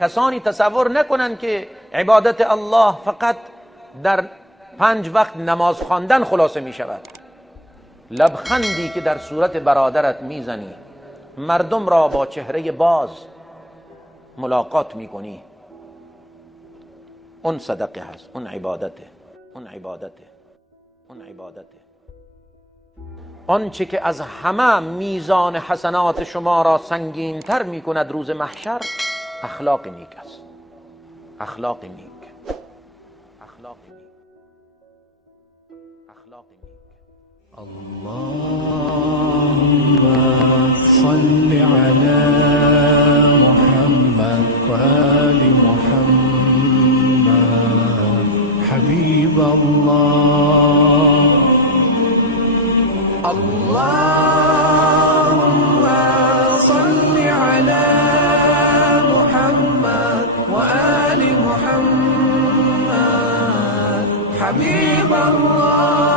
کسانی تصور نکنند که عبادت الله فقط در 5 وقت نماز خواندن خلاصه می شود. لبخندی که در صورت برادرت میزنی، مردم را با چهره باز ملاقات میکنی، اون صدقه هست، اون عبادته، اون عبادته، اون عبادته. آنچه که از همه میزان حسنات شما را سنگین تر می کند روز محشر اخلاق نیک است. اخلاق نیک، اخلاق نیک، اخلاق نیک. اللهم صل على محمد وآل محمد حبيب الله. اللهم صل على محمد وآل محمد حبيب الله.